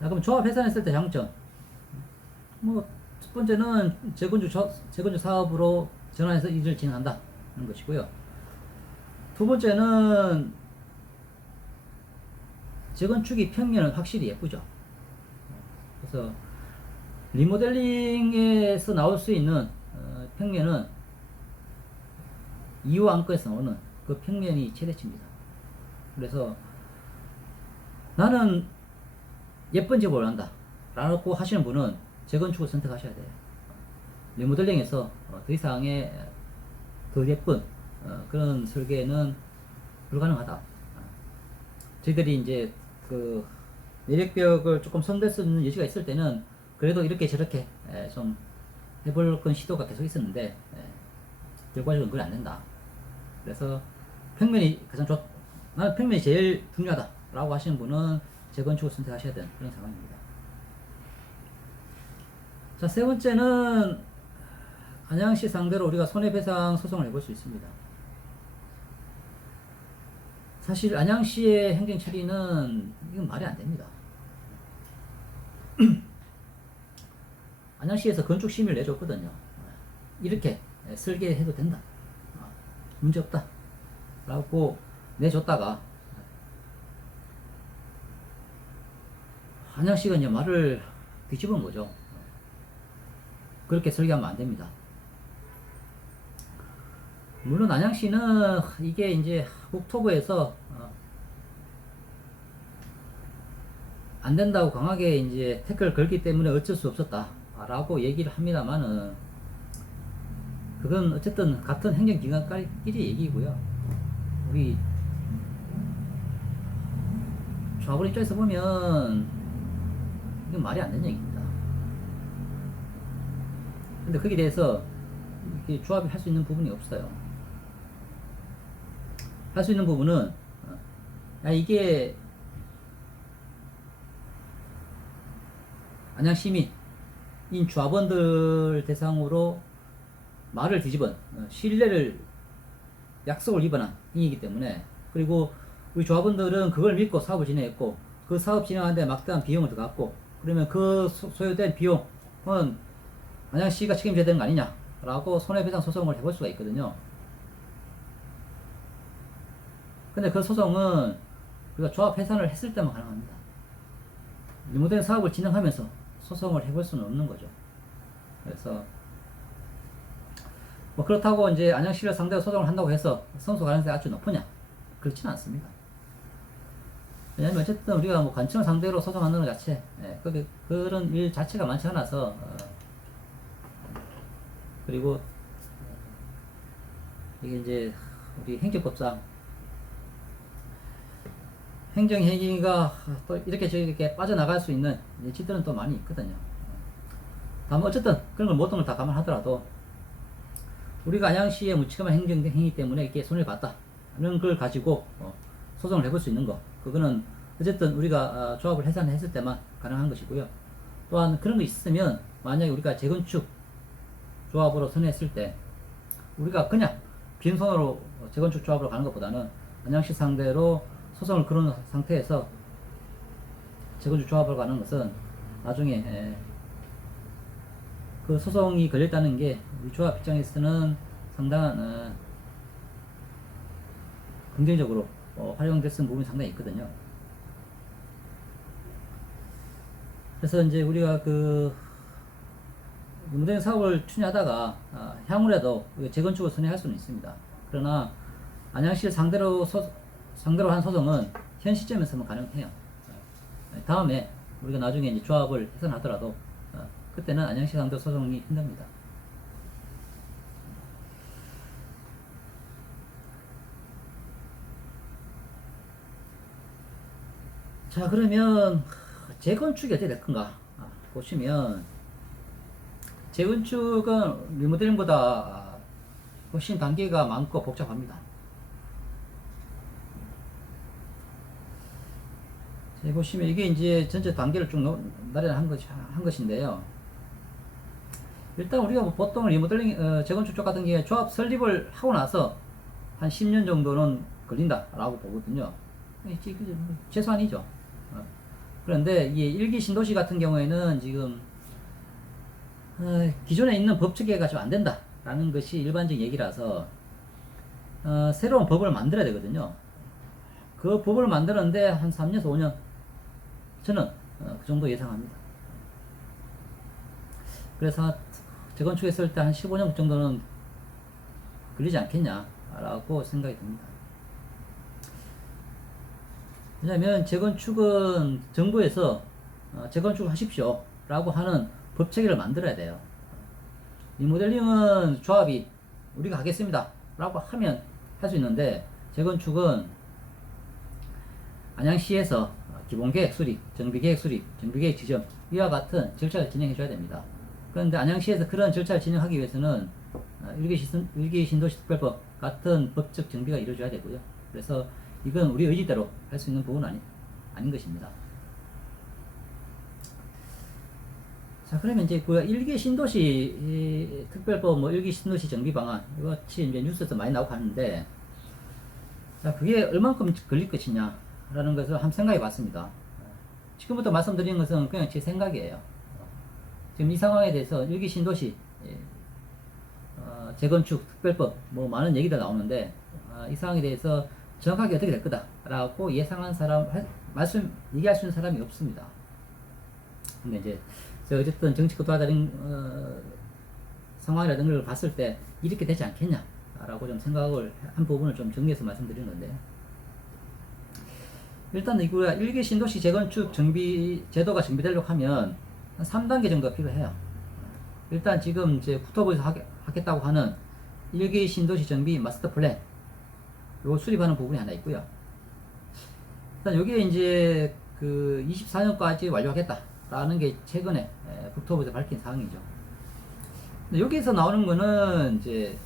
자, 그럼 조합 해산했을 때 장점. 뭐, 첫 번째는 재건축 사업으로 전환해서 일을 진행한다. 하는 것이고요. 두 번째는 재건축이 평면은 확실히 예쁘죠. 그래서 리모델링에서 나올 수 있는 평면은 이후 안건에서 나오는 그 평면이 최대치입니다. 그래서 나는 예쁜 집을 원한다 라고 하시는 분은 재건축을 선택하셔야 돼요. 리모델링에서 더 이상의 더 예쁜 그런 설계는 불가능하다. 저희들이 이제 그 내력벽을 조금 선댈 수 있는 여지가 있을 때는 그래도 이렇게 저렇게 좀 해볼 건 시도가 계속 있었는데 결과적으로 그건 안 된다. 그래서 평면이 가장 나는 평면이 제일 중요하다 라고 하시는 분은 재건축을 선택하셔야 되는 그런 상황입니다. 자, 세 번째는 안양시 상대로 우리가 손해배상 소송을 해볼 수 있습니다. 사실 안양시의 행정처리는 이건 말이 안 됩니다. 안양시에서 건축심의를 내줬거든요. 이렇게 설계해도 된다. 문제없다. 라고 내줬다가 안양시가 이제 말을 뒤집은 거죠. 그렇게 설계하면 안 됩니다. 물론 안양시는 이게 이제 국토부에서 안 된다고 강하게 이제 태클을 걸기 때문에 어쩔 수 없었다라고 얘기를 합니다만은 그건 어쨌든 같은 행정기관끼리 얘기고요. 우리 조합원 입장에서 보면 이건 말이 안 되는 얘기입니다. 근데 거기에 대해서 이렇게 조합이 할 수 있는 부분이 없어요. 할 수 있는 부분은 이게 안양 시민인 조합원들 대상으로 말을 뒤집은 신뢰를 약속을 위반한 행위이기 때문에, 그리고 우리 조합원들은 그걸 믿고 사업을 진행했고 그 사업 진행하는데 막대한 비용을 들어갔고, 그러면 그 소요된 비용은 안양시가 책임져야 되는 거 아니냐 라고 손해배상 소송을 해볼 수가 있거든요. 근데 그 소송은 우리가 조합 해산을 했을 때만 가능합니다. 리모델링 사업을 진행하면서 소송을 해볼 수는 없는 거죠. 그래서 뭐 그렇다고 이제 안양시를 상대로 소송을 한다고 해서 승소 가능성이 아주 높으냐? 그렇지는 않습니다. 왜냐면 어쨌든 우리가 뭐 관청을 상대로 소송하는 것 자체, 그런 일 자체가 많지 않아서, 그리고 이게 이제 우리 행정법상 행정행위가 또 이렇게 저렇게 빠져나갈 수 있는 예치들은 또 많이 있거든요. 다만 어쨌든 그런 걸 모든 걸 다 감안하더라도 우리가 안양시의 무책임한 행정행위 때문에 이렇게 손해를 봤다는 걸 가지고 소송을 해볼 수 있는 거, 그거는 어쨌든 우리가 조합을 해산했을 때만 가능한 것이고요. 또한 그런 거 있으면 만약에 우리가 재건축 조합으로 선회했을 때 우리가 그냥 빈손으로 재건축 조합으로 가는 것보다는 안양시 상대로 소송을 걸은 상태에서 재건축 조합으로 가는 것은 나중에 그 소송이 걸렸다는 게 우리 조합 입장에서는 상당한 긍정적으로 활용될 수 있는 부분이 상당히 있거든요. 그래서 이제 우리가 그 리모델링 사업을 추진하다가 향후라도 재건축을 선회할 수는 있습니다. 그러나 안양시를 상대로 한 소송은 현 시점에서만 가능해요. 다음에 우리가 나중에 이제 조합을 해산하더라도 그때는 안양시 상대로 소송이 힘듭니다. 자, 그러면 재건축이 어떻게 될 건가 보시면, 재건축은 리모델링보다 훨씬 단계가 많고 복잡합니다. 자, 보시면 이게 이제 전체 단계를 쭉 나열한 것인데요. 일단 우리가 뭐 보통 리모델링 재건축 쪽 같은 경우에 조합 설립을 하고 나서 한 10년 정도는 걸린다라고 보거든요. 최소한이죠. 그런데 이 1기 신도시 같은 경우에는 지금 기존에 있는 법 체계가 좀 안 된다라는 것이 일반적인 얘기라서 새로운 법을 만들어야 되거든요. 그 법을 만드는데 한 3년에서 5년 저는 그 정도 예상합니다. 그래서 재건축했을 때 한 15년 정도는 걸리지 않겠냐라고 생각이 듭니다. 왜냐하면 재건축은 정부에서 재건축을 하십시오 라고 하는 법 체계를 만들어야 돼요. 리모델링은 조합이 우리가 하겠습니다 라고 하면 할 수 있는데, 재건축은 안양시에서 기본계획 수립, 정비계획 수립, 정비계획 지정 이와 같은 절차를 진행해 줘야 됩니다. 그런데 안양시에서 그런 절차를 진행하기 위해서는 일기 신도시 특별법 같은 법적 정비가 이루어져야 되고요. 그래서 이건 우리 의지대로 할 수 있는 부분은 아닌 것입니다. 자, 그러면 이제 그 일기 신도시 특별법, 뭐 일기 신도시 정비 방안, 이것이 이제 뉴스에서 많이 나오고 하는데, 자, 그게 얼만큼 걸릴 것이냐라는 것을 한번 생각해 봤습니다. 지금부터 말씀드리는 것은 그냥 제 생각이에요. 지금 이 상황에 대해서 일기 신도시 재건축 특별법, 뭐 많은 얘기가 나오는데, 이 상황에 대해서 정확하게 어떻게 될 거다라고 예상한 사람, 얘기할 수 있는 사람이 없습니다. 근데 이제 어쨌든 정치권 도와다닌 상황이라든가 걸 봤을 때 이렇게 되지 않겠냐라고 좀 생각을 한 부분을 좀 정리해서 말씀드리는 건데, 일단 이거야 일기 신도시 재건축 정비 제도가 정비되려고 하면 한 3단계 정도가 필요해요. 일단 지금 이제 국토부에서 하겠다고 하는 일기 신도시 정비 마스터 플랜, 요걸 수립하는 부분이 하나 있고요. 일단 여기에 이제 그 24년까지 완료하겠다라는 게 최근에 국토부에서 밝힌 사항이죠. 근데 여기에서 나오는 거는 이제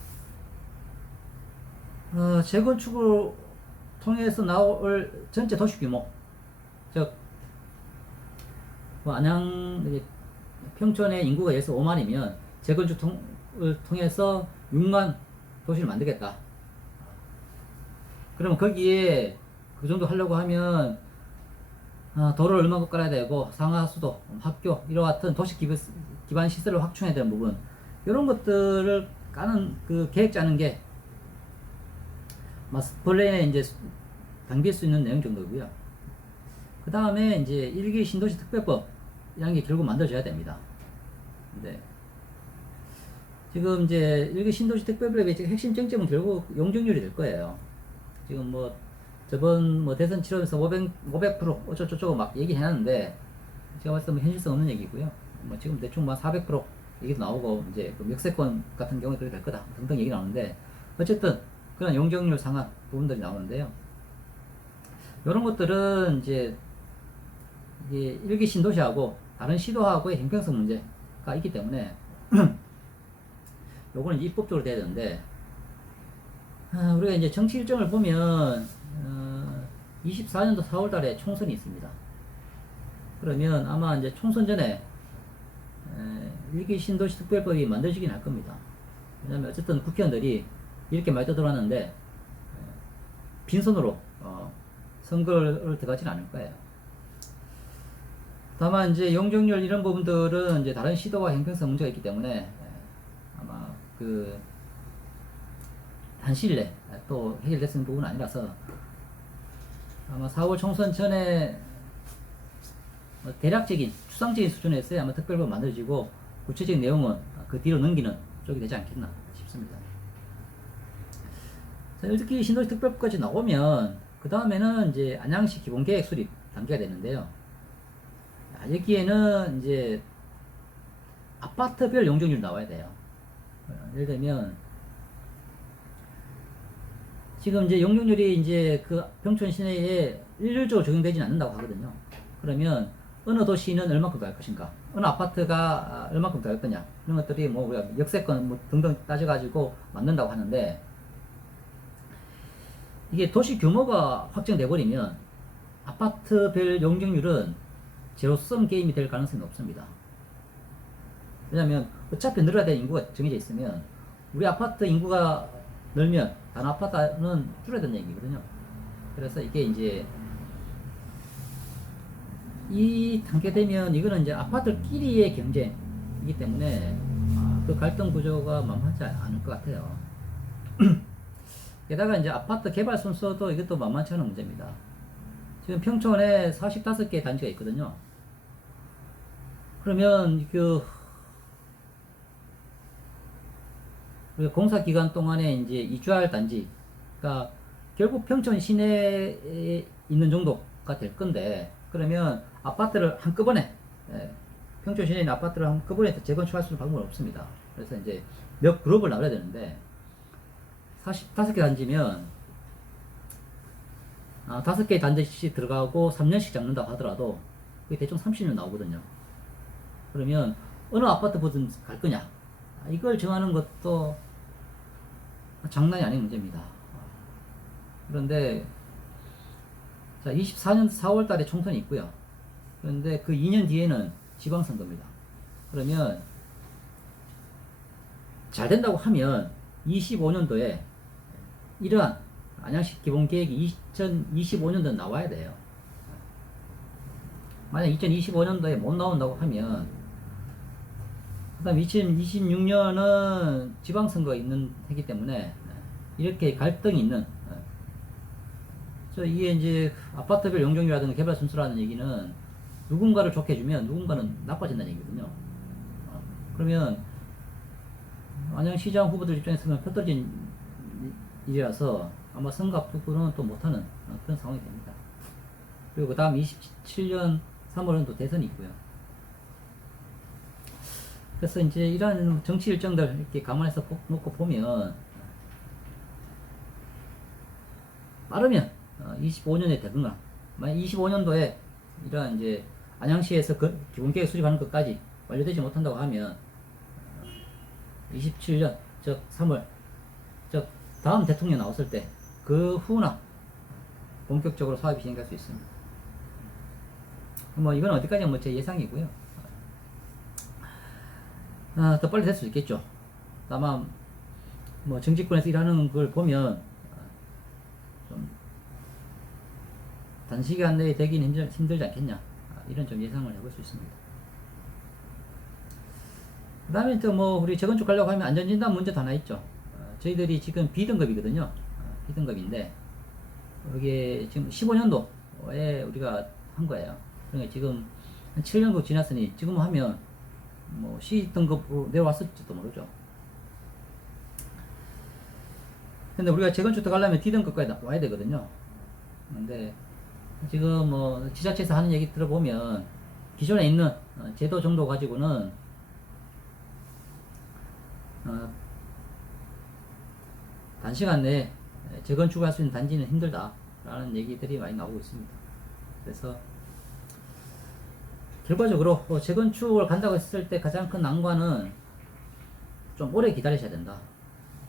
재건축을 통해서 나올 전체 도시 규모, 즉 뭐 안양 평촌의 인구가 예를 들어 5만이면 재건축을 통해서 6만 도시를 만들겠다. 그러면 거기에 그 정도 하려고 하면 도로를 얼마나 깔아야 되고, 상하수도, 학교 이와 같은 도시 기반 시설을 확충해야 되는 부분, 이런 것들을 까는 그 계획 짜는 게 마스터 플랜에 이제 담길 수 있는 내용 정도고요. 그 다음에 이제 일기 신도시 특별법 이런 게 결국 만들어져야 됩니다. 근데 지금 이제 일기 신도시 특별법의 핵심 쟁점은 결국 용적률이 될 거예요. 지금 뭐 저번 뭐 대선 치르면서 500% 어쩌고저쩌고 막 얘기해놨는데, 제가 봤을 때 뭐 현실성 없는 얘기고요. 뭐 지금 대충 뭐 400% 얘기도 나오고, 이제 그 역세권 같은 경우에 그렇게 될 거다 등등 얘기 나오는데, 어쨌든 그런 용적률 상한 부분들이 나오는데요. 이런 것들은 이제 이게 일기 신도시하고 다른 시도하고의 형평성 문제가 있기 때문에 요거는 이제 입법적으로 돼야 되는데, 우리가 이제 정치 일정을 보면 24년도 4월 달에 총선이 있습니다. 그러면 아마 이제 총선 전에 일기 신도시 특별법이 만들어지긴 할 겁니다. 왜냐면 어쨌든 국회의원들이 이렇게 많이 떠들어왔는데 빈손으로 선거를 들어가지는 않을 거예요. 다만 이제 용적률 이런 부분들은 이제 다른 시도와 형평성 문제가 있기 때문에 아마 그 단시일 내에 또 해결될 수 있는 부분은 아니라서, 아마 4월 총선 전에 대략적인 추상적인 수준에서야 아마 특별법 만들어지고, 구체적인 내용은 그 뒤로 넘기는 쪽이 되지 않겠나 싶습니다. 자, 이렇게 신도시 특별법까지 나오면 그 다음에는 이제 안양시 기본계획 수립 단계가 되는데요. 여기에는 이제 아파트별 용적률이 나와야 돼요. 예를 들면 지금 이제 용적률이 이제 그 평촌 시내에 일률적으로 적용되지는 않는다고 하거든요. 그러면 어느 도시는 얼마큼 더 할 것인가, 어느 아파트가 얼마큼 더 할 거냐, 이런 것들이 뭐 우리가 역세권 뭐 등등 따져가지고 만든다고 하는데, 이게 도시 규모가 확정돼 버리면 아파트별 용적률은 제로섬 게임이 될 가능성이 없습니다. 왜냐면 어차피 늘어야 될 인구가 정해져 있으면, 우리 아파트 인구가 늘면 다른 아파트는 줄어야 되는 얘기거든요. 그래서 이게 이제 이 단계 되면 이거는 이제 아파트끼리의 경쟁이기 때문에 그 갈등 구조가 만만치 않을 것 같아요. 게다가 이제 아파트 개발 순서도 이것도 만만치 않은 문제입니다. 지금 평촌에 45개 단지가 있거든요. 그러면 우리가 공사 기간 동안에 이제 이주할 단지가 결국 평촌 시내에 있는 정도가 될 건데, 그러면 아파트를 한꺼번에, 평촌 시내에 있는 아파트를 한꺼번에 재건축할 수 있는 방법은 없습니다. 그래서 이제 몇 그룹을 나눠야 되는데, 45개 단지면 5개 단지씩 들어가고 3년씩 잡는다고 하더라도 그게 대충 30년 나오거든요. 그러면 어느 아파트 버튼 갈 거냐, 이걸 정하는 것도 장난이 아닌 문제입니다. 그런데 자, 24년 4월 달에 총선이 있고요. 그런데 그 2년 뒤에는 지방선거입니다. 그러면 잘 된다고 하면 25년도에 이러한 안양시 기본계획이 2025년도에 나와야 돼요. 만약 2025년도에 못 나온다고 하면, 그 다음 2026년은 지방선거가 있는 해기 때문에 이렇게 갈등이 있는, 이게 이제 아파트별 용적률이라든가 개발 순서라는 얘기는 누군가를 좋게 해주면 누군가는 나빠진다는 얘기거든요. 그러면 안양시장 후보들 입장에서는 표 떨어진 일이라서 아마 선거 앞두고는 또 못하는 그런 상황이 됩니다. 그리고 그 다음 27년 3월은 또 대선이 있고요. 그래서 이제 이러한 정치 일정들 이렇게 감안해서 놓고 보면, 빠르면 25년에 되거나, 만약 25년도에 이러한 이제 안양시에서 그 기본계획 수립하는 것까지 완료되지 못한다고 하면 27년 즉 3월 즉 다음 대통령 나왔을 때 그 후나 본격적으로 사업이 진행될 수 있습니다. 뭐 이건 어디까지 뭐 제 예상이고요. 더 빨리 될 수 있겠죠. 다만 뭐 정치권에서 일하는 걸 보면 좀 단시간 내에 되기는 힘들지 않겠냐, 이런 좀 예상을 해볼 수 있습니다. 그 다음에 또 뭐 우리 재건축 하려고 하면 안전진단 문제도 하나 있죠. 저희들이 지금 B등급이거든요. B등급인데 이게 지금 15년도에 우리가 한 거예요. 그러니까 지금 한 7년도 지났으니 지금 하면 뭐 C등급으로 내려왔을지도 모르죠. 근데 우리가 재건축 들어가려면 D등급까지 와야 되거든요. 근데 지금 뭐 지자체에서 하는 얘기 들어보면 기존에 있는 제도 정도 가지고는 단시간 내에 재건축할 수 있는 단지는 힘들다라는 얘기들이 많이 나오고 있습니다. 그래서 결과적으로 재건축을 간다고 했을 때 가장 큰 난관은 좀 오래 기다리셔야 된다.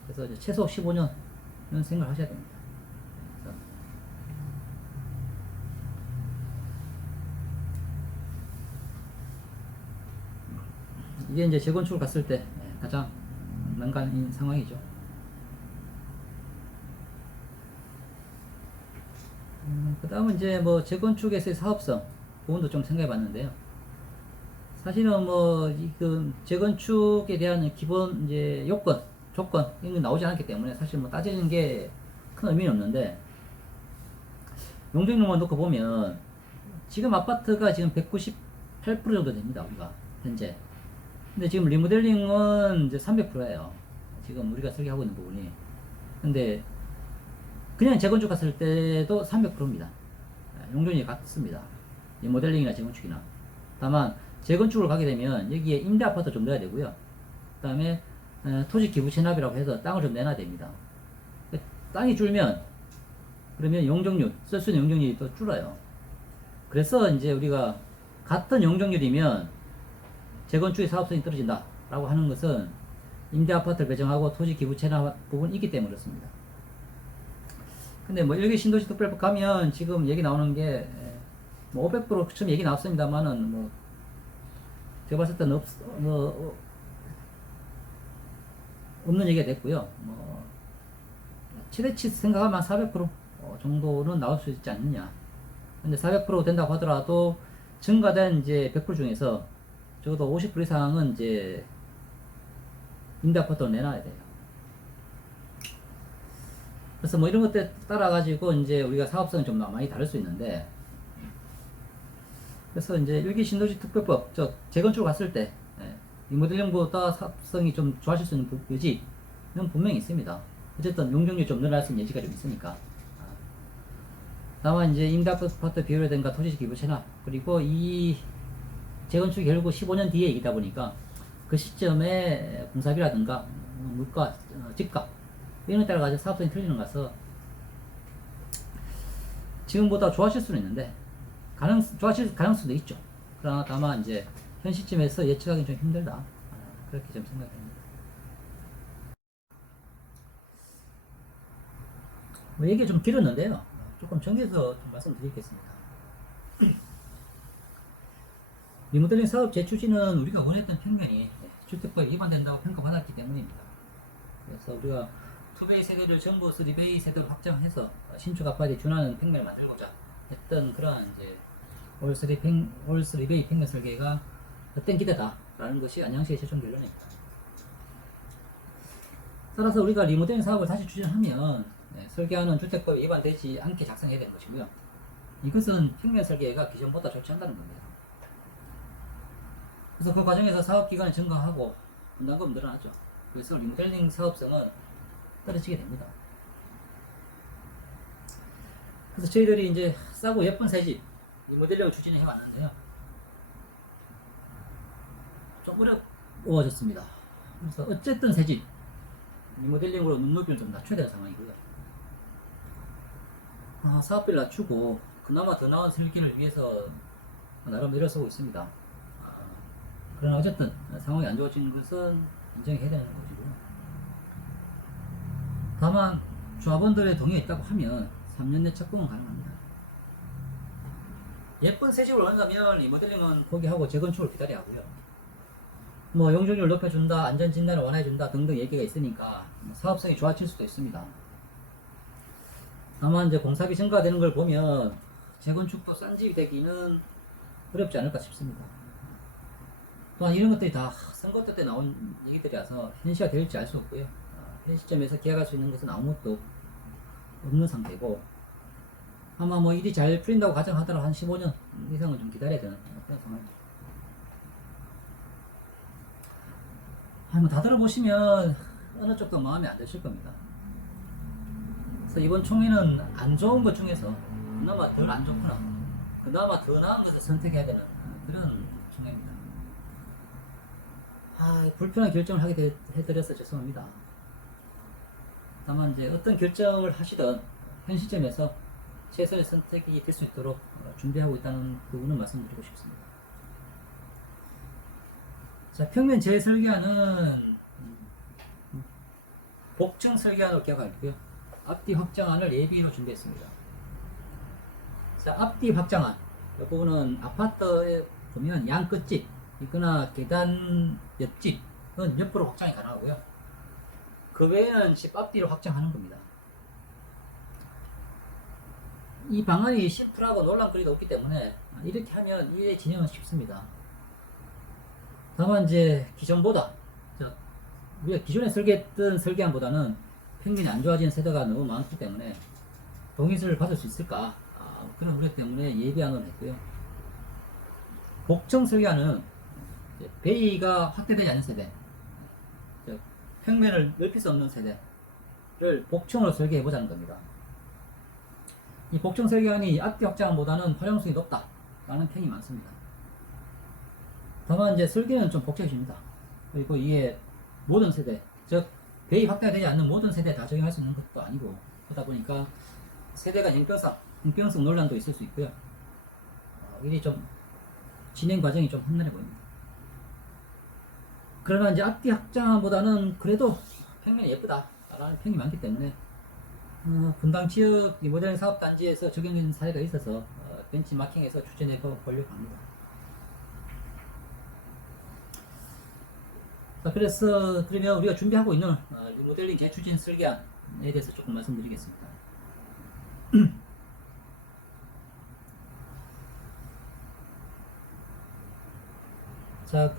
그래서 이제 최소 15년은 생각을 하셔야 됩니다. 이게 이제 재건축을 갔을 때 가장 난관인 상황이죠. 그 다음은 이제 뭐 재건축에서의 사업성 부분도 좀 생각해 봤는데요. 사실은 뭐 그 재건축에 대한 기본 이제 요건, 조건 이런 게 나오지 않았기 때문에 사실 뭐 따지는 게 큰 의미는 없는데, 용적률만 놓고 보면 지금 아파트가 지금 198% 정도 됩니다, 우리가 현재. 근데 지금 리모델링은 이제 300%예요. 지금 우리가 설계하고 있는 부분이. 근데 그냥 재건축 갔을 때도 300%입니다. 용적률이 같습니다. 리모델링이나 재건축이나. 다만 재건축을 가게 되면 여기에 임대 아파트 좀 넣어야 되고요. 그 다음에 토지 기부 체납이라고 해서 땅을 좀 내놔야 됩니다. 땅이 줄면 그러면 용적률, 쓸 수 있는 용적률이 또 줄어요. 그래서 이제 우리가 같은 용적률이면 재건축의 사업성이 떨어진다 라고 하는 것은 임대 아파트를 배정하고 토지 기부 체납 부분이 있기 때문에 그렇습니다. 근데 뭐 일개 신도시 특별법 가면 지금 얘기 나오는 게 뭐 500% 처음 얘기 나왔습니다만은 뭐 제가 봤을 때는 없는 얘기가 됐고요. 뭐 최대치 생각하면 400% 정도는 나올 수 있지 않느냐. 근데 400% 된다고 하더라도 증가된 이제 100% 중에서 적어도 50% 이상은 이제 임대아파트로 내놔야 돼요. 그래서 뭐 이런 것들 따라 가지고 이제 우리가 사업성이 좀 많이 다를 수 있는데, 그래서 이제 일기 신도시 특별법 저 재건축 갔을 때 리모델링보다 사업성이 좀 좋아질 수 있는 여지는 분명히 있습니다. 어쨌든 용적률이 좀 늘어날 수 있는 여지가 좀 있으니까. 다만 이제 임대아파트 비율이라든가 토지적 기부 체납, 그리고 이 재건축이 결국 15년 뒤에 이기다 보니까 그 시점에 공사비라든가 물가, 집값 이런 것 따라 가지고 사업성이 틀리는 것서 지금보다 좋아질 수는 있는데 좋아질 가능성도 있죠. 그러나 다만 이제 현 시점에서 예측하기 좀 힘들다, 그렇게 좀 생각합니다. 뭐 얘기 좀 길었는데요. 조금 정리해서 좀 말씀드리겠습니다. 리모델링 사업 재추진은 우리가 원했던 평면이 주택법 위반된다고 평가받았기 때문입니다. 그래서 우리가 2베이 세대를 전부 3베이 세대로 확장해서 신축 아파트에 준하는 평면을 만들고자 했던 그러한 이제 올 3베이 평면 설계가 헛된 기대다라는 것이 안양시의 최종 결론입니다. 따라서 우리가 리모델링 사업을 다시 추진하면 설계하는 주택법 위반되지 않게 작성해야 되는 것이고요. 이것은 평면 설계가 기존보다 좋지 않다는 겁니다. 그래서 그 과정에서 사업 기간이 증가하고 분담금 늘어나죠. 그래서 리모델링 사업성은 떨어지게 됩니다. 그래서 저희들이 이제 싸고 예쁜 새집 리모델링을 추진해 왔는데요. 좀 어려워졌습니다. 그래서 어쨌든 새집 리모델링으로 눈높이를 좀 낮춰야 되는 상황이고요. 사업비를 낮추고 그나마 더 나은 설계를 위해서 나름 일어서고 있습니다. 그러나 어쨌든 상황이 안 좋아지는 것은 인정해야 되는 것이고요. 다만 조합원들의 동의가 있다고 하면 3년 내 착공은 가능합니다. 예쁜 새집을 원한다면 리모델링은 포기하고 재건축을 기다려야 하고요. 뭐 용적률을 높여준다, 안전진단을 완화해준다 등등 얘기가 있으니까 사업성이 좋아질 수도 있습니다. 다만 이제 공사비 증가되는 걸 보면 재건축도 싼 집이 되기는 어렵지 않을까 싶습니다. 또한 이런 것들이 다 선거 때 나온 얘기들이라서 현시가 될지 알 수 없고요. 현 시점에서 기약할 수 있는 것은 아무것도 없는 상태고, 아마 뭐 일이 잘 풀린다고 가정하더라도 한 15년 이상은 좀 기다려야 되는 그런 상황입니다. 뭐 다 들어보시면 어느 쪽도 마음에 안 드실 겁니다. 그래서 이번 총회는 안 좋은 것 중에서 그나마 덜 안 좋거나 그나마 더 나은 것을 선택해야 되는 그런 총회입니다. 불편한 결정을 하게 해드려서 죄송합니다. 다만 이제 어떤 결정을 하시든 현 시점에서 최선의 선택이 될 수 있도록 준비하고 있다는 부분을 말씀드리고 싶습니다. 자, 평면 재설계안은 복층 설계안으로 기억하고요. 앞뒤 확장안을 예비로 준비했습니다. 자, 앞뒤 확장안 이 부분은 아파트에 보면 양 끝집 있거나 계단 옆집은 옆으로 확장이 가능하고요. 그 외에는 집 앞뒤로 확장하는 겁니다. 이 방안이 심플하고 논란거리가 없기 때문에 이렇게 하면 이해 진행은 쉽습니다. 다만 이제 기존보다 우리가 기존에 설계했던 설계안보다는 평균이 안 좋아진 세대가 너무 많기 때문에 동의서를 받을 수 있을까, 그런 우려 때문에 예비안을 했고요. 복층 설계안은 베이가 확대되지 않는 세대, 평면을 넓힐 수 없는 세대를 복층으로 설계해보자는 겁니다. 이 복층 설계안이 앞뒤 확장보다는 활용성이 높다라는 평이 많습니다. 다만 이제 설계는 좀 복잡해집니다. 그리고 이게 모든 세대, 즉 베이 확대가 되지 않는 모든 세대에 다 적용할 수 있는 것도 아니고, 그러다 보니까 세대 간 형평성 논란도 있을 수 있고요. 일이 좀 진행 과정이 좀 험난해 보입니다. 그러나 이제 앞뒤 확장보다는 그래도 평면이 예쁘다라는 평이 많기 때문에 분당 지역 리모델링 사업단지에서 적용된 사례가 있어서 벤치마킹해서 추진해 보려고 합니다. 자, 그래서 그러면 우리가 준비하고 있는 리모델링 재추진 설계안에 대해서 조금 말씀드리겠습니다. 자,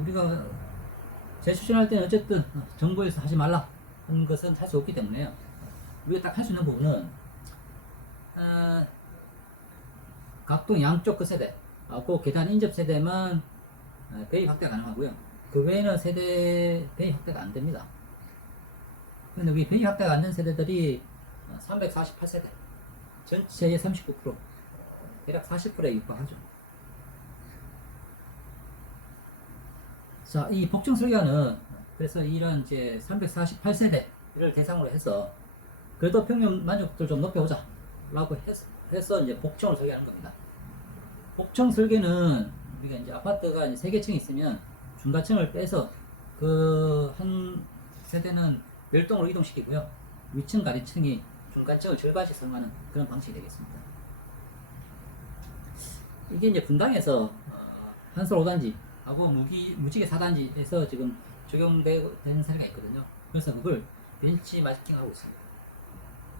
우리가 재추진할 때는 어쨌든 정부에서 하지 말라 하는 것은 할 수 없기 때문에요. 우리가 딱 할 수 있는 부분은 각동 양쪽 그 세대, 그 계단 인접 세대만 배입 확대 가능하고요. 그 외에는 세대 배입 확대가 안 됩니다. 근데 우리 배입 확대가 안 된 세대들이 348세대, 전체의 39%, 대략 40%에 육박하죠. 자, 이 복층 설계는 그래서 이런 이제 348세대를 대상으로 해서 그래도 평균 만족도를 좀 높여보자 라고 해서 이제 복층을 설계하는 겁니다. 복층 설계는 우리가 이제 아파트가 이제 3개층이 있으면 중간층을 빼서 그 한 세대는 멸동으로 이동시키고요. 위층 가리층이 중간층을 절반씩 사용하는 그런 방식이 되겠습니다. 이게 이제 분당에서 한솔 5단지 하고 무지개 4단지에서 지금 적용되는 사례가 있거든요. 그래서 그걸 벤치마킹하고 있습니다.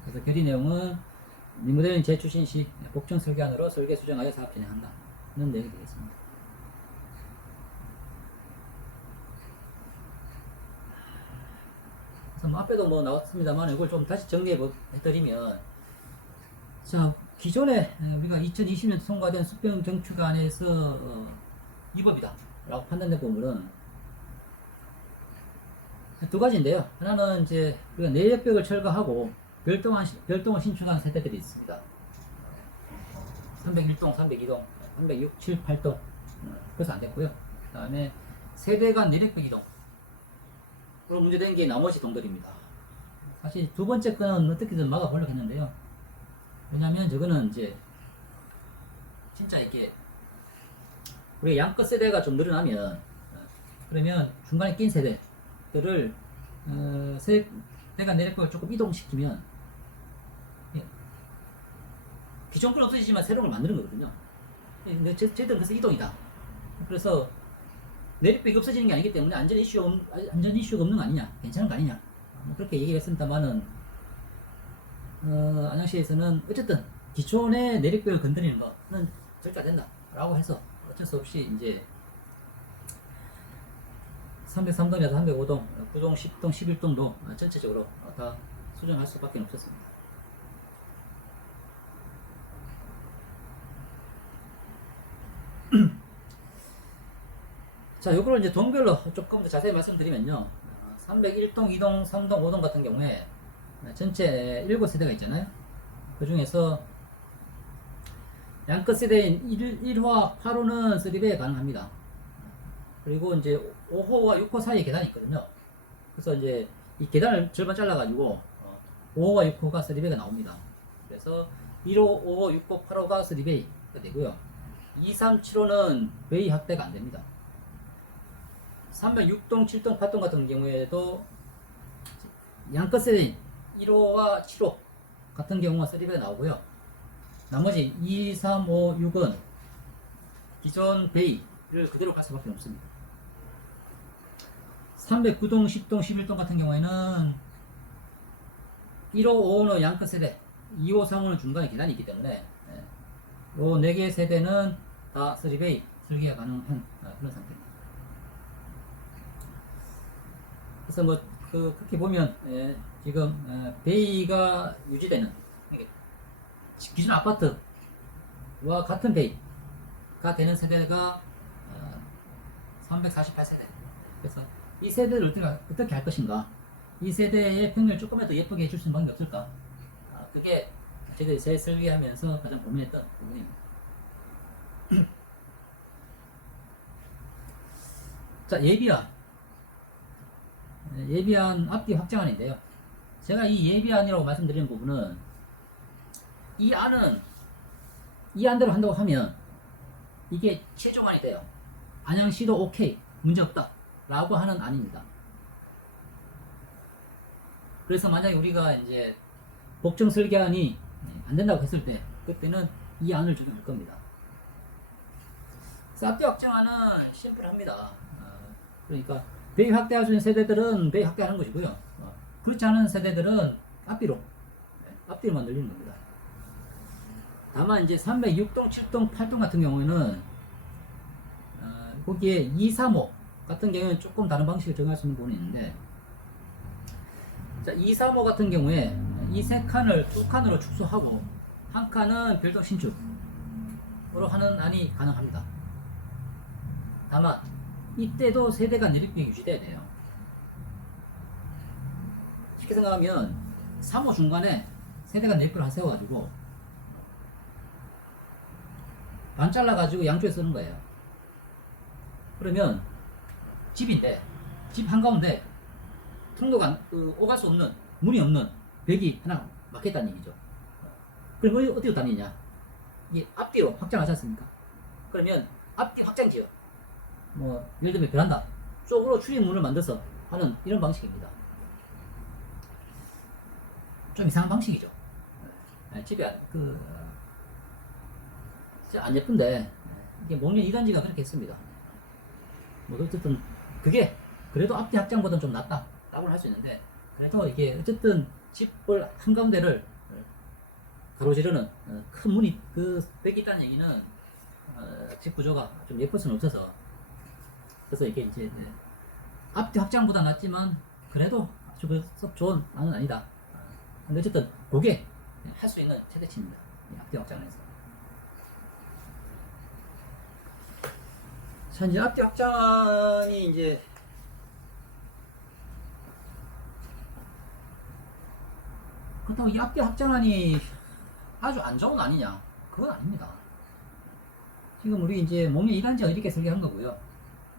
그래서 결의 내용은 리모델링 재추진 시 복층 설계안으로 설계 수정하여 사업 진행한다는 내용이 되겠습니다. 그래서 뭐 앞에도 뭐 나왔습니다만 이걸 좀 다시 정리해드리면, 자, 기존에 우리가 2020년 통과된 수평 경축안에서 위법이다 라고 판단된 부분은 두 가지인데요. 하나는 이제 우리가 내역벽을 철거하고 별동을 신축한 세대들이 있습니다. 301동, 302동, 306, 7, 8동. 그래서 안 됐고요. 그 다음에 세대 간 내력벽 이동. 그로 문제된 게 나머지 동들입니다. 사실 두 번째 거는 어떻게든 막아보려고 했는데요. 왜냐면 저거는 이제 진짜 이게 우리가 양끝 세대가 좀 늘어나면 그러면 중간에 낀 세대들을 세대가 내력벽을 조금 이동시키면 기존 건 없어지지만 새로운 걸 만드는 거거든요. 근데 쟤들은 그래서 이동이다. 그래서 내력벽이 없어지는 게 아니기 때문에 안전 이슈가 없는 거 아니냐, 괜찮은 거 아니냐, 뭐 그렇게 얘기를 했습니다만은 안양시에서는 어쨌든 기존의 내력벽을 건드리는 거는 절대 안 된다 라고 해서 어쩔 수 없이 이제 303동에서 305동, 9동, 10동, 11동도 전체적으로 다 수정할 수밖에 없었습니다. 자, 요거를 이제 동별로 조금 더 자세히 말씀드리면요. 301동, 2동, 3동, 5동 같은 경우에 전체 7세대가 있잖아요. 그 중에서 양끝 세대인 1호, 8호는 3배 가능합니다. 그리고 이제 5호와 6호 사이에 계단이 있거든요. 그래서 이제 이 계단을 절반 잘라가지고 5호와 6호가 3배가 나옵니다. 그래서 1호, 5호, 6호, 8호가 3배가 되고요. 2, 3, 7호는 베이 확대가 안 됩니다. 306동, 7동, 8동 같은 경우에도 양끝 세대인 1호와 7호 같은 경우가 3배가 나오고요. 나머지 2, 3, 5, 6은 기존 베이를 그대로 갈 수밖에 없습니다. 309동, 10동, 11동 같은 경우에는 1호, 5호는 양끝 세대, 2호, 3호는 중간에 계단이 있기 때문에 요 4개의 세대는 다 3베이 설계가 가능한 그런 상태입니다. 그래서 뭐 그렇게 보면 지금 베이가 유지되는 기존 아파트와 같은 베이가 되는 세대가 348세대. 그래서 이 세대를 어떻게 할 것인가, 이 세대의 평면을 조금이라도 예쁘게 해줄 수 있는 방법이 없을까, 그게 저희들이 재설계하면서 가장 고민했던 부분입니다. 자, 예비안 앞뒤 확장안인데요. 제가 이 예비안이라고 말씀드리는 부분은 이 안대로 한다고 하면 이게 최종안이 돼요. 안양시도 오케이, 문제없다 라고 하는 안입니다. 그래서 만약에 우리가 이제 복층 설계안이 안 된다고 했을 때 그때는 이 안을 적용할 겁니다. 앞뒤 확장안은 심플합니다. 그러니까 베이 확대할 수 있는 세대들은 베이 확대하는 것이고요. 그렇지 않은 세대들은 앞뒤로 만들리는 겁니다. 다만 이제 306동, 7동, 8동 같은 경우에는 거기에 2, 3호 같은 경우에는 조금 다른 방식을 적용할 수 있는 부분이 있는데, 자, 2, 3호 같은 경우에 이 세 칸을 두 칸으로 축소하고 한 칸은 별도 신축으로 하는 안이 가능합니다. 다만 이때도 세대가 내립비용이 유지돼야 돼요. 쉽게 생각하면 3호 중간에 세대가 내립비를 세워가지고 반 잘라가지고 양쪽에 쓰는 거예요. 그러면 집인데 집 한가운데 통로가 오갈 수 없는, 문이 없는 벽이 하나 막혔다는 얘기죠. 그럼 어디로 다니냐? 이 앞뒤로 확장하지 않습니까? 그러면 앞뒤 확장 지역, 뭐 예를 들면 베란다 쪽으로 출입문을 만들어서 하는 이런 방식입니다. 좀 이상한 방식이죠. 집이 안 예쁜데 이게 목련 2단지가 그렇게 했습니다. 뭐 어쨌든 그게 그래도 앞뒤 확장보다는 좀 낫다 라고 할 수 있는데, 그래도 이게 어쨌든 집을 한가운데를 가로지르는 큰 문이 벽이 있다는 얘기는 집 구조가 좀 예쁠 수는 없어서, 그래서 이게 이제 앞뒤 확장보다 낫지만 그래도 아주 썩 좋은 안은 아니다. 근데 어쨌든 그게 할 수 있는 최대치입니다. 앞뒤 확장을 해서. 자, 이제 앞뒤 확장이 이제 그렇다고 이 앞뒤 확장안이 아주 안 좋은 아니냐? 그건 아닙니다. 지금 우리 이제 목련 2단지가 이렇게 설계한 거고요.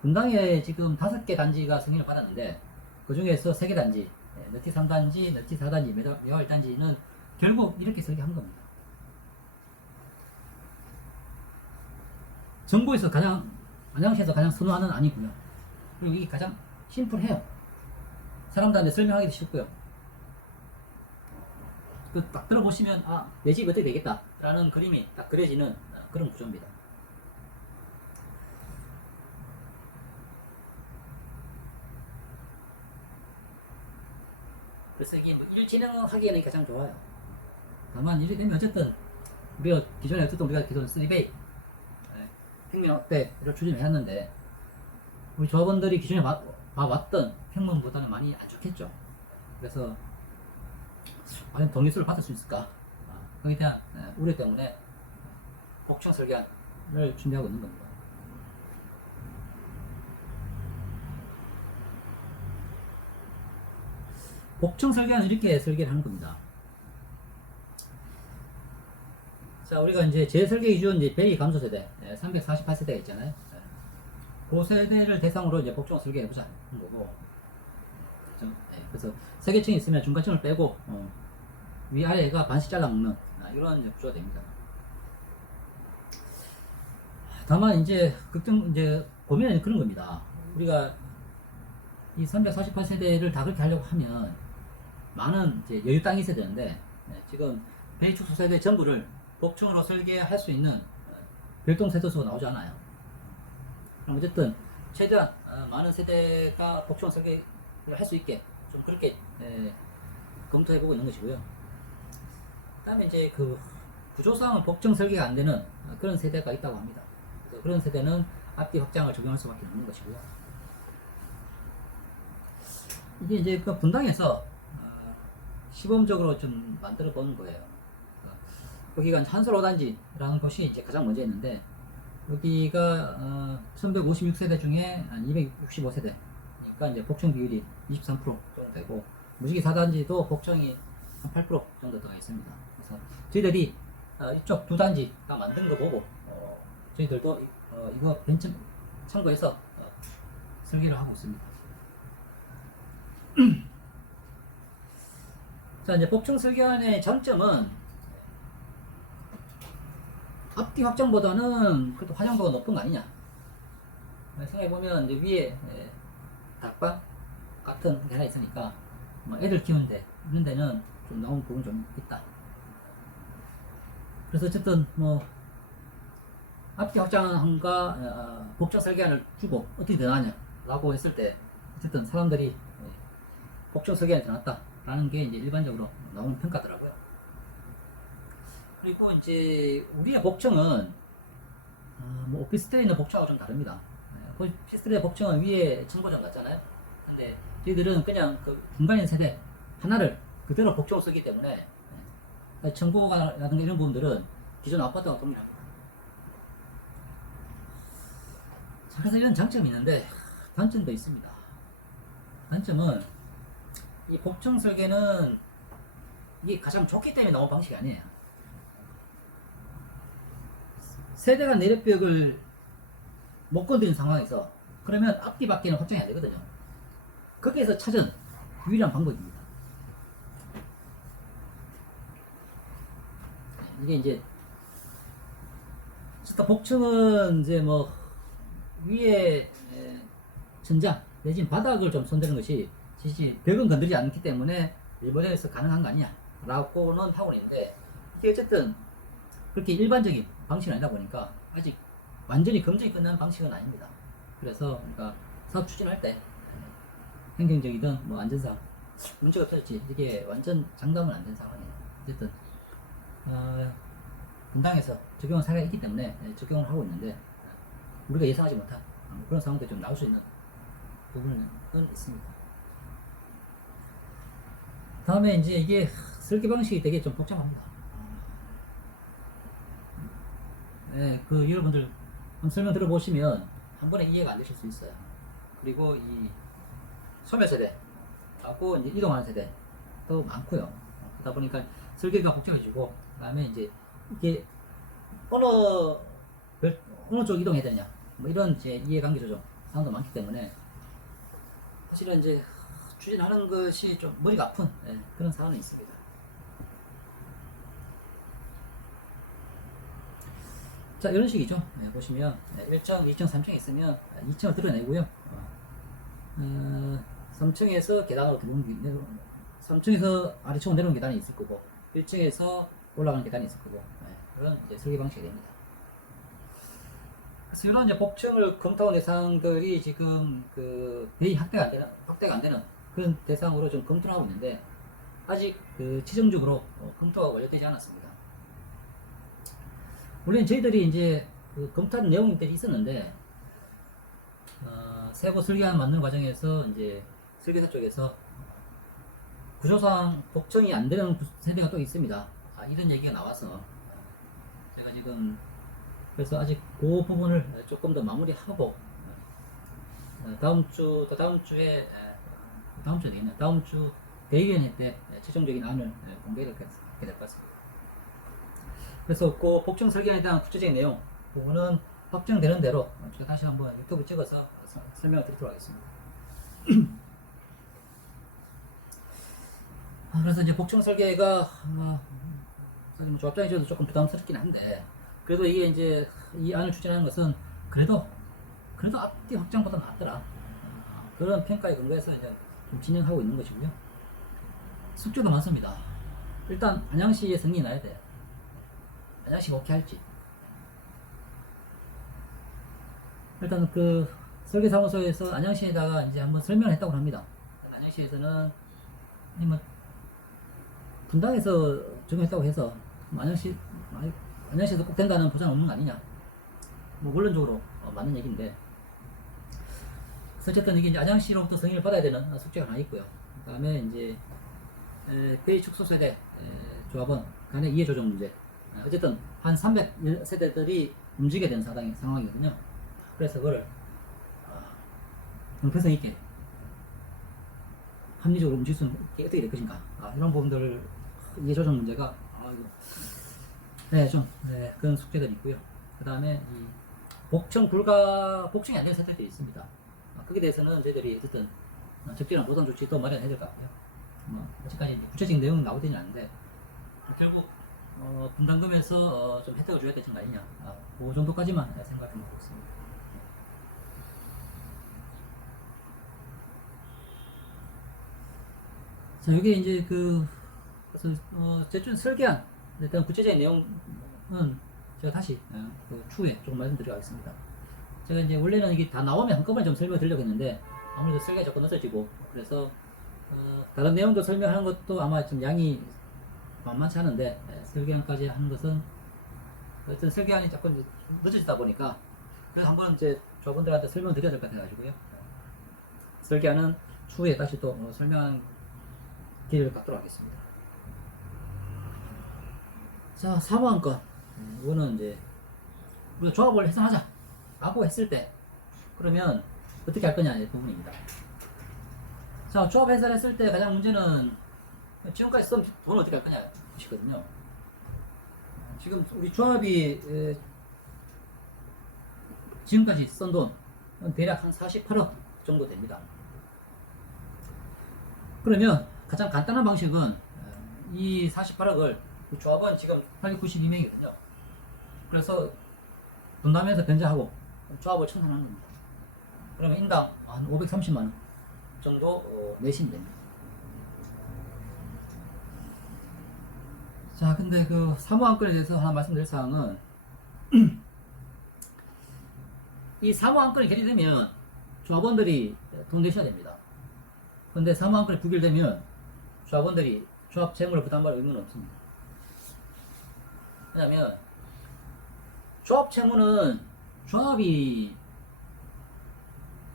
분당에 지금 5개 단지가 승인을 받았는데, 그 중에서 3개 단지, 너티 3단지, 너티 4단지, 매화 1단지는 결국 이렇게 설계한 겁니다. 정부에서 가장, 안양시에서 가장 선호하는 안이고요. 그리고 이게 가장 심플해요. 사람들한테 설명하기도 쉽고요. 딱 들어보시면 내 집이 어떻게 되겠다 라는 그림이 딱 그려지는 그런 구조입니다. 그래서 이게 뭐 일진행하기에는 가장 좋아요. 다만 이렇게 되면 어쨌든 우리가 기존에 3베이 평면 때를 추진해왔는데, 우리 조합원들이 기존에 봐왔던 평면보다는 많이 안 좋겠죠. 그래서 과연 동의수를 받을 수 있을까? 거기에 대한 우려 때문에 복층 설계안을 준비하고 있는 겁니다. 복층 설계안은 이렇게 설계를 하는 겁니다. 자, 우리가 이제 재설계 기준 이제 베이 감소 세대 348세대가 있잖아요. 그 세대를 대상으로 이제 복층 설계해보자 하는 거고, 그래서 세 개층이 있으면 중간층을 빼고 위아래가 반씩 잘라먹는 이런 구조가 됩니다. 다만 이제 고민은 그런 겁니다. 우리가 이 348세대를 다 그렇게 하려고 하면 많은 이제 여유 땅이 있어야 되는데, 지금 베이 축소 세대 전부를 복층으로 설계할 수 있는 별동 세대수가 나오지 않아요. 그럼 어쨌든 최대한 많은 세대가 복층 설계를 할 수 있게 좀 그렇게 검토해보고 있는 것이고요. 그 다음에 이제 그 구조상은 복층 설계가 안 되는 그런 세대가 있다고 합니다. 그래서 그런 세대는 앞뒤 확장을 적용할 수밖에 없는 것이고요. 이게 이제 그 분당에서 시범적으로 좀 만들어 보는 거예요. 여기가 한솔 5단지라는 곳이 이제 가장 먼저 있는데, 여기가 1156세대 중에 265세대. 그러니까 이제 복층 비율이 23% 정도 되고, 무지개 4단지도 복층이 한 8% 정도 들어가 있습니다. 그래서 저희들이 이쪽 두 단지가 만든 거 보고 저희들도 이거 벤치 참고해서 설계를 하고 있습니다. 자, 이제 복층 설계안의 장점은 앞뒤 확장보다는 그래도 화장도가 높은 거 아니냐. 생각해보면 이제 위에 닭방 같은 게 하나 있으니까 뭐 애들 키우는데 이런 데는 좀 나온 부분이 좀 있다. 그래서 어쨌든 뭐 앞뒤 확장과 복층 설계안을 주고 어떻게 더 나냐 라고 했을 때, 어쨌든 사람들이 복층 설계안이 더 낫다 라는 게 이제 일반적으로 나오는 평가더라고요. 그리고 이제 우리의 복층은 뭐 오피스텔에 있는 복층하고 좀 다릅니다. 피스톨의 복층은 위에 청고정 같잖아요. 근데 저희들은 그냥 그 중간인 세대 하나를 그대로 복층을 쓰기 때문에 청고가라든가 이런 부분들은 기존 아파트와 동일합니다. 자, 그래서 이런 장점이 있는데 단점도 있습니다. 단점은 이 복층 설계는 이게 가장 좋기 때문에 나온 방식이 아니에요. 세대가 내력벽을 못 건드린 상황에서 그러면 앞뒤 밖에는 확정이 안 되거든요. 거기에서 찾은 유일한 방법입니다. 이게 이제 복층은 이제 뭐 위에 천장 내지는 바닥을 좀 손대는 것이 벽은 건드리지 않기 때문에 일본에서 가능한 거 아니냐 라고는 하고 있는데, 이게 어쨌든 그렇게 일반적인 방식은 아니다 보니까 아직 완전히 검증이 끝난 방식은 아닙니다. 그래서 그러니까 사업 추진할 때 행정적이든 뭐 안전상 문제가 없었지 이게 완전 장담은 안 된 상황이에요. 어쨌든 분당에서 적용한 사례가 있기 때문에 적용을 하고 있는데, 우리가 예상하지 못한 그런 상황도 좀 나올 수 있는 부분은 있습니다. 다음에 이제 이게 설계 방식이 되게 좀 복잡합니다. 네, 그 여러분들 한번 설명 들어보시면 한 번에 이해가 안 되실 수 있어요. 그리고 이 소멸 세대하고 이제 이동하는 세대도 많고요. 그러다 보니까 설계가 복잡해지고, 그다음에 이제 이게 어느 쪽 이동해야 되냐 뭐 이런 이제 이해관계 조정 사항도 많기 때문에 사실은 이제 추진하는 것이 좀 머리가 아픈 그런 상황이 있습니다. 자, 이런 식이죠. 보시면 1층, 2층, 3층 있으면 2층을 드러내고요. 3층에서 계단으로 들어오는 3층에서 아래층으로 내려오는 계단이 있을 거고 1층에서 올라가는 계단이 있을 거고 그런 이제 설계 방식이 됩니다. 그래서 이런 이제 복층을 검토한 대상들이 지금 그 대의 확대가 안 되는 그런 대상으로 좀 검토를 하고 있는데, 아직 그 최종적으로 검토가 완료되지 않았습니다. 물론 저희들이 이제 그 검토한 내용들이 있었는데, 세부 설계안 만드는 과정에서 이제 설계사 쪽에서 구조상 복층이 안 되는 세대가 또 있습니다. 이런 얘기가 나와서 제가 지금 그래서 아직 그 부분을 조금 더 마무리하고 다음 주 대의원회 때 최종적인 안을 공개하게 될 것 같습니다. 그래서 그 복층 설계안에 대한 구체적인 내용 부분은 확정되는 대로 제가 다시 한번 유튜브 찍어서 설명을 드리도록 하겠습니다. 그래서 이제 복층 설계가 조합장이 저도 조금 부담스럽긴 한데, 그래도 이게 이제 이 안을 추진하는 것은 그래도 앞뒤 확장보다 낫더라 그런 평가에 근거해서 이제 좀 진행하고 있는 것이고요. 숙제도 많습니다. 일단 안양시의 승인이 나야 돼요. 안양시가 오케이 할지. 일단 그 설계사무소에서 안양시에다가 이제 한번 설명을 했다고 합니다. 안양시에서는 아니면 분당에서 적용했다고 해서 안양시에서 꼭 된다는 보장 없는 거 아니냐. 뭐 원론적으로 맞는 얘기인데, 어쨌든 이게 이제 안양시로부터 승인을 받아야 되는 숙제가 하나 있고요. 그 다음에 이제 대의 축소 세대 조합원 간의 이해 조정 문제. 어쨌든 한 300세대들이 움직여야 되는 상황이거든요. 그래서 그걸 공평성 있게 합리적으로 움직일 수 어떻게 될 것인가, 이런 부분들 이해 조정 문제가 그런 숙제들이 있고요. 그 다음에 이 복층이 안 되는 세대들이 있습니다. 거기에 대해서는 저희들이 어쨌든 적절한 보상 조치도 마련해야 될 것 같고요. 아직까지 구체적인 내용은 나오지는 않는데, 결국 분담금에서 좀 혜택을 줘야 되는 거 아니냐, 그 정도까지만 생각해 보고 있습니다. 자, 이게 이제 그래서 제출 설계안 일단 구체적인 내용은 제가 다시 그 추후에 조금 말씀드리겠습니다. 제가 이제 원래는 이게 다 나오면 한꺼번에 좀 설명을 드리려고 했는데, 아무래도 설계가 조금 늦어지고 그래서 다른 내용도 설명하는 것도 아마 좀 양이 만만치 않은데, 설계안까지 하는 것은 어떤 설계안이 조금 늦어지다 보니까, 그래서 한번 이제 조합원들한테 설명드려야 될 것 같아가지고요. 설계하는 추후에 다시 또 설명하는 기회를 갖도록 하겠습니다. 자, 사무안건. 이거는 이제 우리가 조합을 해산하자 라고 했을 때 그러면 어떻게 할 거냐 이 부분입니다. 자, 조합 해산했을 때 가장 문제는 지금까지 쓴 돈을 어떻게 할 거냐 이거든요. 지금 우리 조합이 지금까지 쓴 돈 대략 한 48억 정도 됩니다. 그러면 가장 간단한 방식은 이 48억을 조합은 지금 892명이거든요. 그래서 분담해서 변제하고 조합을 청산하는 겁니다. 그러면 인당 한 530만원 정도 내시면 됩니다. 자, 근데 그 사무안건에 대해서 하나 말씀드릴 사항은 이 사무안건이 결의되면 조합원들이 돈 내셔야 됩니다. 근데 사무안건이 부결되면 조합원들이 조합 채무를 부담할 의무는 없습니다. 왜냐면 조합 채무는 조합이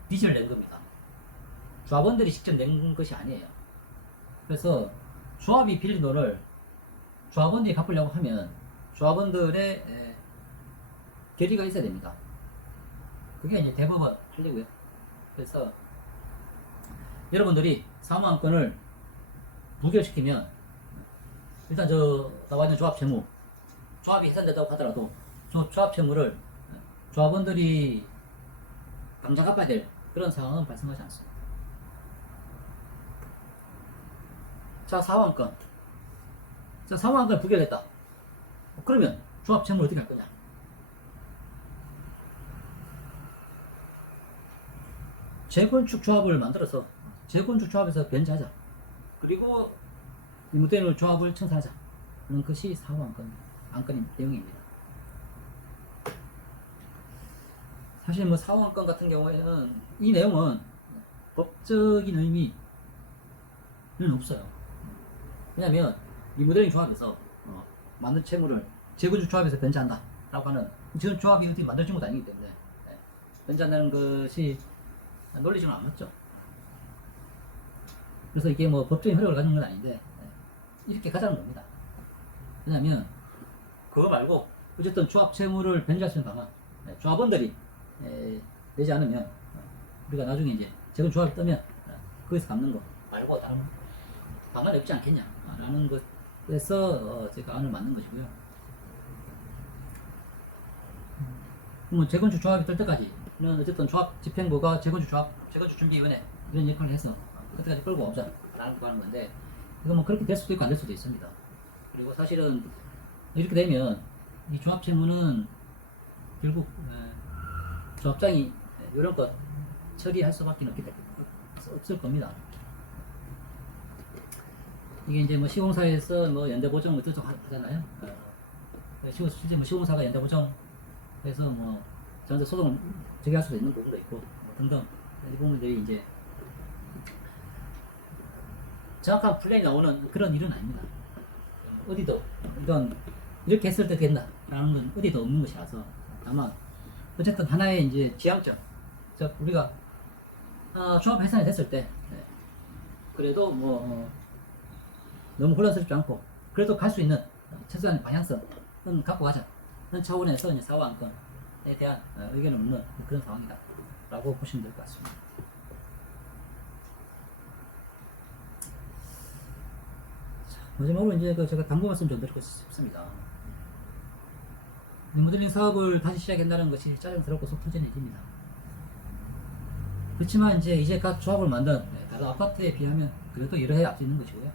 빚을 낸 겁니다. 조합원들이 직접 낸 것이 아니에요. 그래서 조합이 빌린 돈을 조합원들이 갚으려고 하면 조합원들의 결의가 있어야 됩니다. 그게 이제 대법원 판례고요. 그래서 여러분들이 사무안건을 부결시키면 일단 저 나와 있는 조합 채무, 조합이 해산됐다고 하더라도 조합 채무를 조합원들이 당장 갚아야 될 그런 상황은 발생하지 않습니다. 자, 사무안건. 자, 사무안건 부결됐다. 그러면 조합 채무를 어떻게 할 거냐? 재건축 조합을 만들어서 재건축 조합에서 변제하자. 그리고 임대인을 조합을 청산하자. 하는 것이 안건의 내용입니다. 사실 뭐 사후안건 같은 경우에는 이 내용은 법적인 의미는 없어요. 왜냐면 임대인 조합에서 만든 채무를 재건축 조합에서 변제한다 라고 하는 지금 조합이 어떻게 만들어진 것도 아니기 때문에 변제한다는 것이 논리적으로 안 맞죠. 그래서 이게 뭐 법적인 효력을 가진 건 아닌데 이렇게 가자는 겁니다. 왜냐면 그거 말고 어쨌든 조합 채무를 변제할 수 있는 방안, 조합원들이 내지 않으면 우리가 나중에 이제 재건 조합이 뜨면 거기서 갚는 거 말고 다른 방안이 없지 않겠냐 라는 것에서 제가 안을 맞는 것이고요. 그러면 재건축 조합이 뜰 때까지는 어쨌든 조합 집행부가 재건축 준비위원회 이런 역할을 해서 그때까지 끌고 오자 라는 거 하는 건데 이거 뭐 그렇게 될 수도 있고 안 될 수도 있습니다. 그리고 사실은 이렇게 되면 이 조합 채무는 결국 조합장이 이런 것 처리할 수밖에 없을 겁니다. 이게 이제 뭐 시공사에서 뭐 연대보정 어쩌고 하잖아요. 실제 뭐 시공사가 연대보정해서 뭐 저한테 소송을 제기할 수도 있는 부분도 있고 뭐 등등 이 부분들이 이제 정확한 플랜이 나오는 그런 일은 아닙니다. 어디도 이건 이렇게 했을 때 된다 라는 건 어디도 없는 것이라서 다만 어쨌든 하나의 이제 지향점, 즉 우리가 조합 해산이 됐을 때 그래도 뭐 너무 혼란스럽지 않고 그래도 갈 수 있는 최소한의 방향성은 갖고 가자 그런 차원에서 이제 사후안건에 대한 의견을 묻는 그런 상황이다 라고 보시면 될 것 같습니다. 마지막으로 이제 제가 당부 말씀 좀 드리고 싶습니다. 리모델링 사업을 다시 시작한다는 것이 짜증스럽고 속 터지는 일입니다. 그렇지만 이제 각 조합을 만든 다른 아파트에 비하면 그래도 여러 해 앞서 있는 것이고요.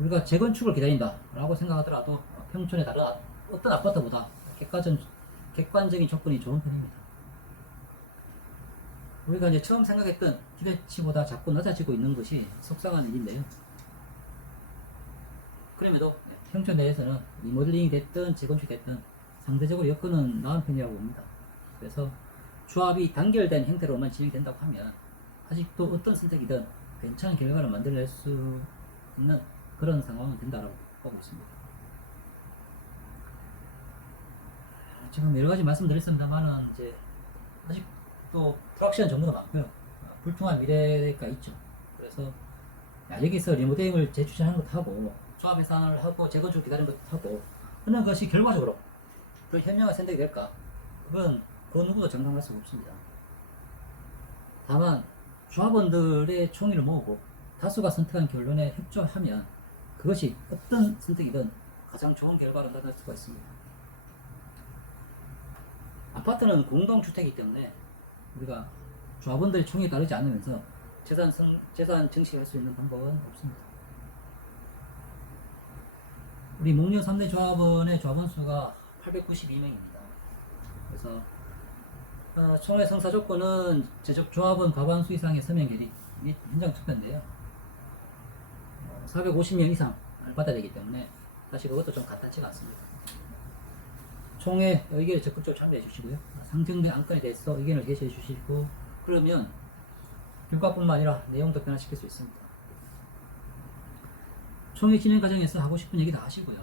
우리가 재건축을 기다린다 라고 생각하더라도 평촌의 다른 어떤 아파트보다 객관적인 조건이 좋은 편입니다. 우리가 이제 처음 생각했던 기대치보다 자꾸 낮아지고 있는 것이 속상한 일인데요. 그럼에도 평촌 내에서는 리모델링이 됐든 재건축이 됐든 상대적으로 여건은 나은 편이라고 봅니다. 그래서 조합이 단결된 형태로만 진행된다고 하면 아직도 어떤 선택이든 괜찮은 결과를 만들어낼 수 있는 그런 상황은 된다고 보고 있습니다. 지금 여러 가지 말씀드렸습니다만은 이제 아직 또 불확실한 정보도 많고요. 불투명한 미래가 있죠. 그래서 여기서 리모델링을 재추진하는 것도 하고 조합 예산을 하고 재건축 기다리는 것도 하고 어느 것이 결과적으로 그 현명한 선택이 될까? 그건 그 누구도 장담할 수가 없습니다. 다만 조합원들의 총의를 모으고 다수가 선택한 결론에 협조하면 그것이 어떤 선택이든 가장 좋은 결과를 얻을 수가 있습니다. 아파트는 공동주택이기 때문에 우리가 조합원들의 총의에 따르지 않으면서 재산 증식할 수 있는 방법은 없습니다. 우리 목련 3대 조합원의 조합원 수가 892명입니다. 그래서 총회 성사 조건은 제적 조합원 과반수 이상의 서명 결의 및 현장 투표인데요. 450명 이상을 받아야 되기 때문에 사실 그것도 좀 간단치가 않습니다. 총회 의견에 적극적으로 참여해 주시고요. 상정된 안건에 대해서 의견을 제시해 주시고 그러면 결과뿐만 아니라 내용도 변화시킬 수 있습니다. 총회 진행 과정에서 하고 싶은 얘기 다 하시고요.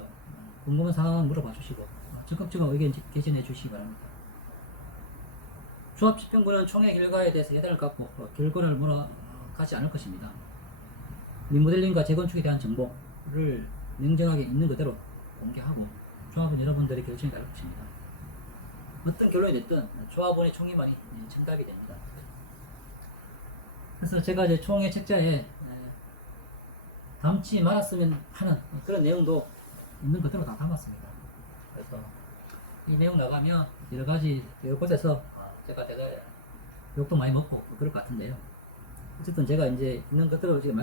궁금한 사항 물어봐 주시고 적극적으로 의견 개진해 주시기 바랍니다. 조합 집행부는 총회 결과에 대해서 예단을 갖고 결과를 몰아가지 않을 것입니다. 리모델링과 재건축에 대한 정보를 냉정하게 있는 그대로 공개하고 조합원 여러분들의 결정에 따를 것입니다. 어떤 결론이 됐든 조합원의 총의만이 정답이 됩니다. 그래서 제가 이제 총회 책자에 담지 말았으면 하는 그런 내용도 있는 그대로 다 담았습니다. 그래서 이 내용 나가면 여러 곳에서 제가 욕도 많이 먹고 그럴 것 같은데요. 어쨌든 제가 이제 있는 것대로 지금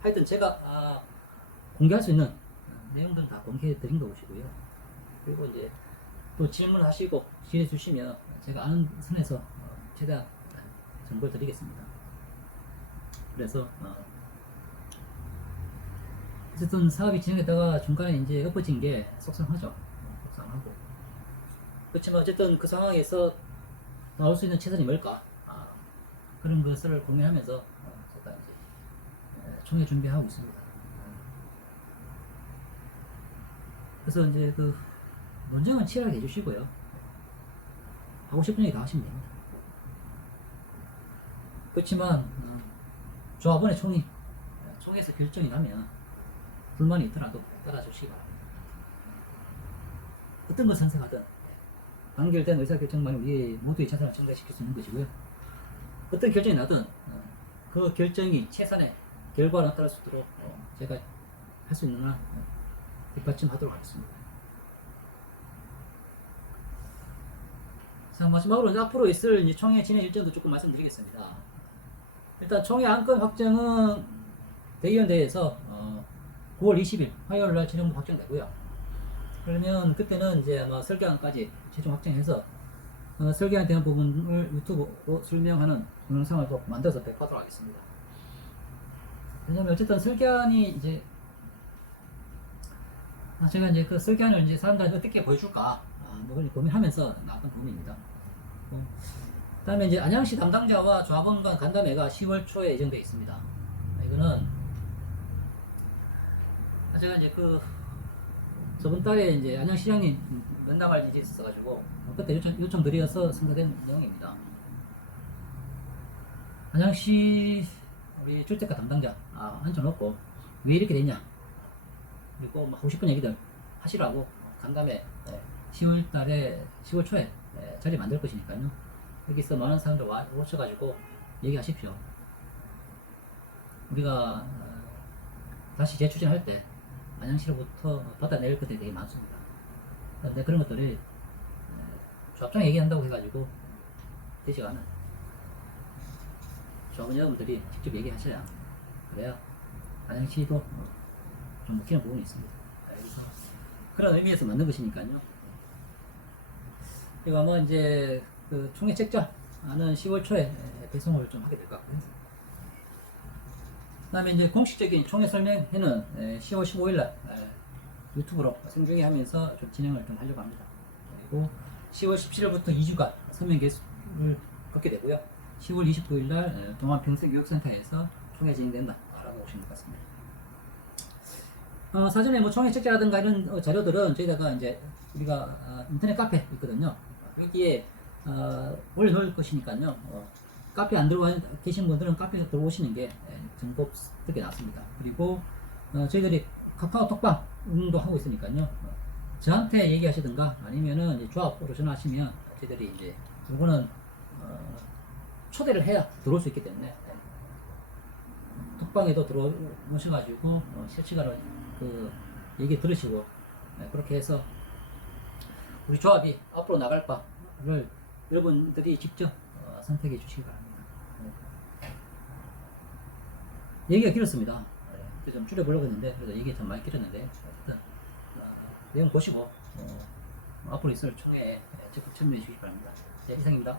하여튼 제가 공개할 수 있는 내용들은 다 공개해 드린 것이고요. 그리고 이제 또 질문하시고 질의해 주시면 제가 아는 선에서 최대한 정보를 드리겠습니다. 그래서 어쨌든 사업이 진행했다가 중간에 이제 엎어진 게 속상하죠. 속상하고. 그렇지만 어쨌든 그 상황에서 나올 수 있는 최선이 뭘까? 그런 것을 고민하면서 제가 이제 총회 준비하고 있습니다. 그래서 이제 그 논쟁은 치열하게 해주시고요. 하고 싶은 얘기 다 하시면 됩니다. 그렇지만 조합원의 총회에서 결정이 나면 불만이 있더라도 따라주시기 바랍니다. 어떤 걸 선택하든 단결된 의사결정만이 우리 모두의 자산을 증가시킬 수 있는 것이고요. 어떤 결정이 나든 그 결정이 최선의 결과를 나타낼 수 있도록 제가 할 수 있는 한 뒷받침하도록 하겠습니다. 자, 마지막으로 이제 앞으로 있을 이제 총회 진행 일정도 조금 말씀드리겠습니다. 일단 총회 안건 확정은 대의원대회에서 9월 20일 화요일 날 진행부 확정되고요. 그러면 그때는 이제 아마 설계안까지 최종 확정해서 설계안에 대한 부분을 유튜브로 설명하는 동영상을 또 만들어서 배포하도록 하겠습니다. 왜냐면 어쨌든 설계안이 이제 제가 이제 그 설계안을 이제 사람들한테 어떻게 보여줄까 뭐 고민하면서 나왔던 부분입니다. 그 다음에 이제 안양시 담당자와 조합원 간 간담회가 10월 초에 예정되어 있습니다. 이거는 제가 이제 그 저번 달에 이제 안양시장님 면담할 일이 있어가지고 그때 요청 드려서 선거된 내용입니다. 안양시 우리 주택가 담당자 앉혀놓고 왜 이렇게 됐냐 그리고 뭐 하고 싶은 얘기들 하시라고 간담회 10월 초에 자리 만들 것이니까요. 여기서 많은 사람들 오셔가지고 얘기하십시오. 우리가 다시 재추진할 때 안양시로부터 받아낼 것들이 되게 많습니다. 그런데 그런 것들이 조합장 얘기한다고 해가지고 되지가 않아요. 조합원 여러분들이 직접 얘기하셔야 그래야 안양시도 좀 먹히는 부분이 있습니다. 그래서 그런 의미에서 만든 것이니까요. 이거 아마 이제 그 총회 책자는 10월 초에 배송을 좀 하게 될 것 같고요. 그 다음에 이제 공식적인 총회 설명회는 10월 15일날 유튜브로 생중계 하면서 좀 진행을 좀 하려고 합니다. 그리고 10월 17일부터 2주간 서명 개수를 걷게 되고요. 10월 29일날 동안평생교육센터에서 총회 진행된다 라고 보시면 될 것 같습니다. 사전에 뭐 총회 책자라든가 이런 자료들은 저희가 이제 우리가 인터넷 카페 있거든요. 여기에 올려놓을 것이니까요. 카페 안 들어와 계신 분들은 카페에 들어오시는 게 정답게 낫습니다. 그리고 저희들이 카카오톡방 운동도 하고 있으니까요. 저한테 얘기하시든가 아니면은 이제 조합으로 전화하시면 저희들이 이제 요거는 초대를 해야 들어올 수 있기 때문에 톡방에도 들어오셔가지고 실시간으로 그 얘기 들으시고 그렇게 해서 우리 조합이 앞으로 나갈 바를 여러분들이 직접 선택해 주시기 바랍니다. 얘기가 길었습니다. 좀 줄여보려고 했는데 그래도 얘기가 좀 많이 길었는데 어쨌든 내용 보시고 앞으로 있을 총회에 적극 참여해 주시기 바랍니다. 네, 이상입니다.